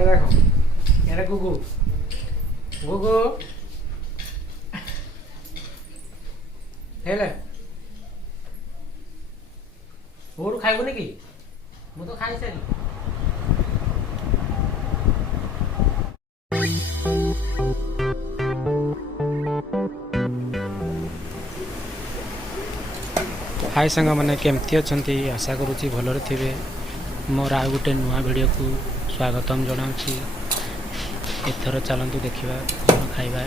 দেখো এটা গুগু গুগু হেলে ওর খাইব নাকি মু তো খাই সারি हाय सांग मैंने केमती अच्छा आशा करुँच भलरे थे मोर आ गोटे नुआ वीडियो को स्वागतम जनाऊँगी एथर चलतु देखा कौन खाଇବା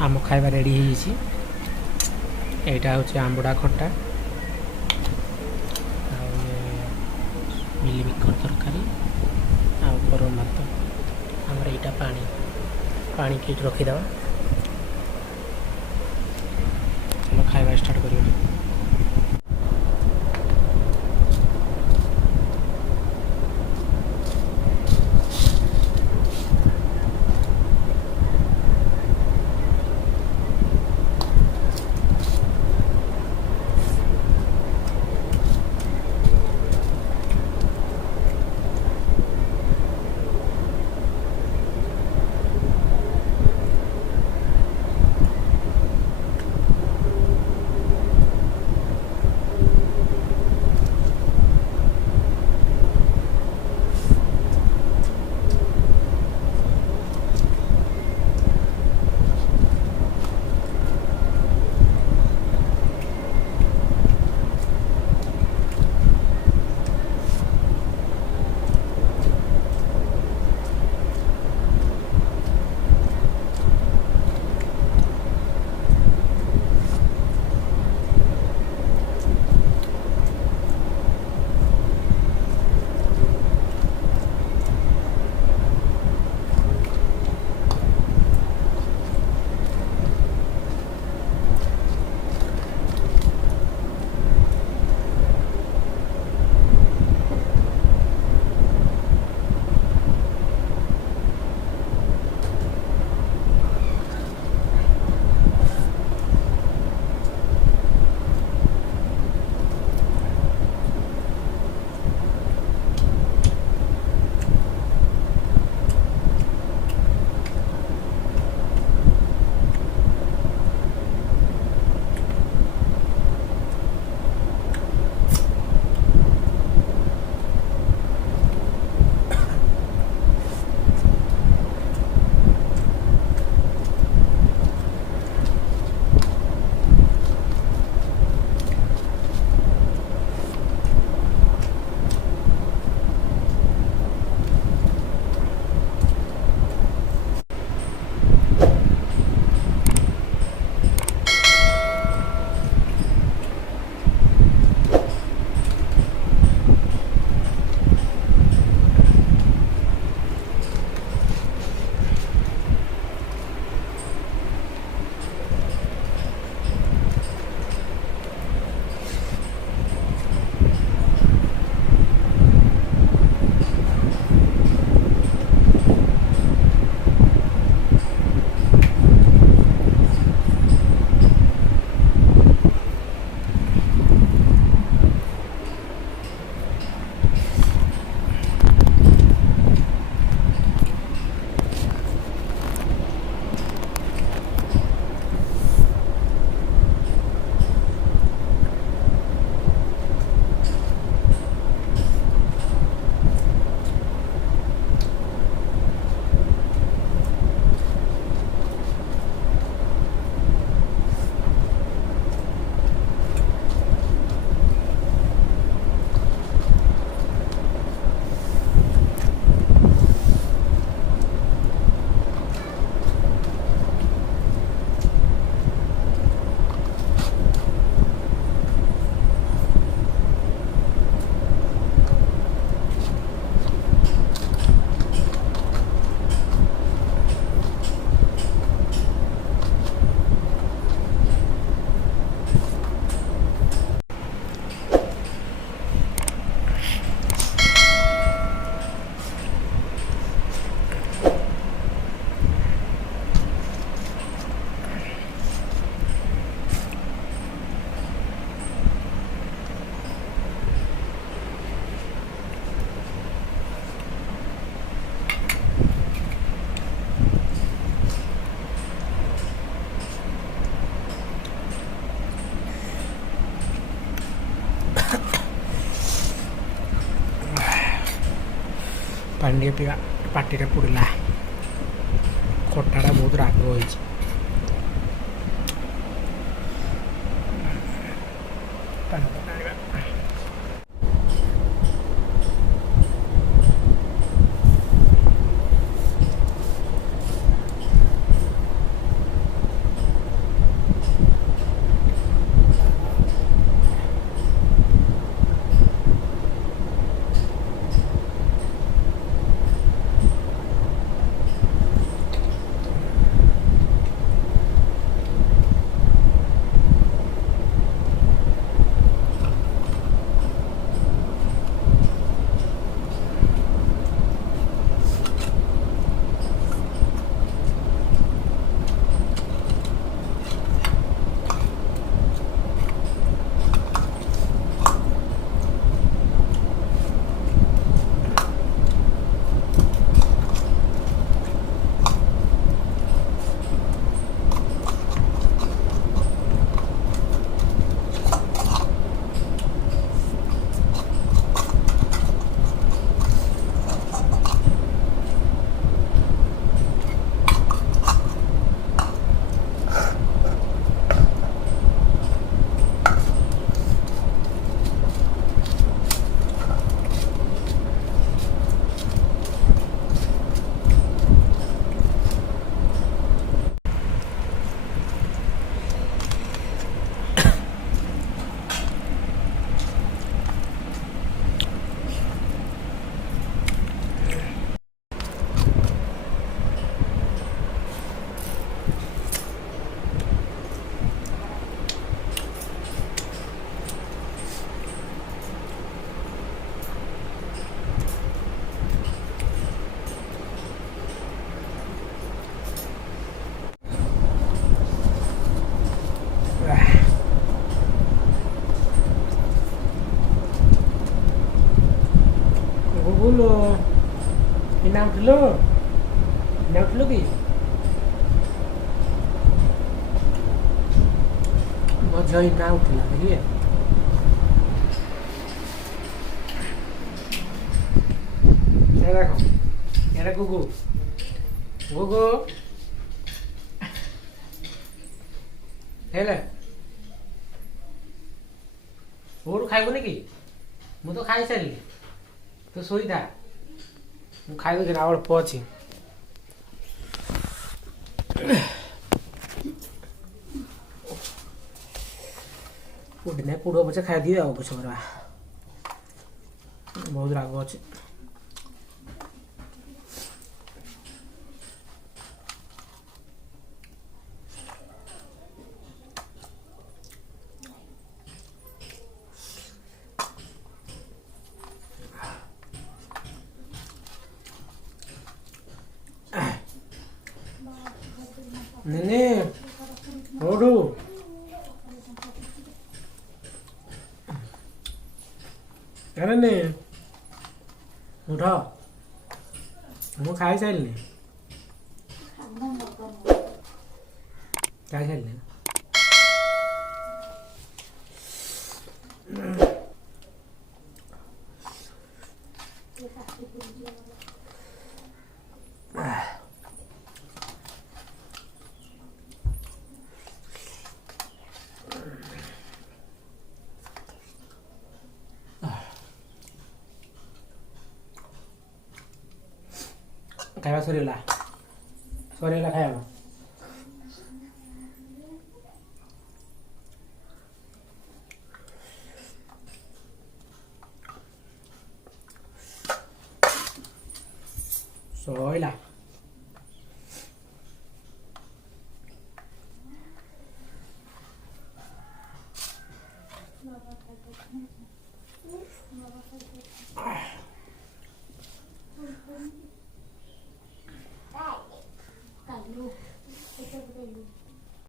आम खाଇବା रेडी हो यहाँ हूँ आंबड़ा खटा मिलमिकर तरकारी आम भात आमर यहाँ पानी पानी कि रखीद चलो खाଇବା स्टार्ट करिए पानी पीवा पार्टी पुड़ला खटाटा बहुत राग हो गुगुलो इना उठलो कि मजा इना उठला देखिए ये देखो ये गुगु गुगु हेले और खाइबो कि मु तो खाई सारी तो सोई था खाइबे कि अल्प अच्छी पुड़ने पुड़ पचे खाई दिए आउ पछ बहुत राग अच्छे नेने ओडू अरे ने उठ मु खाई सारे खाई सारे खाଇବା ସରିଗଲା ଖାଇବା ସରିଲା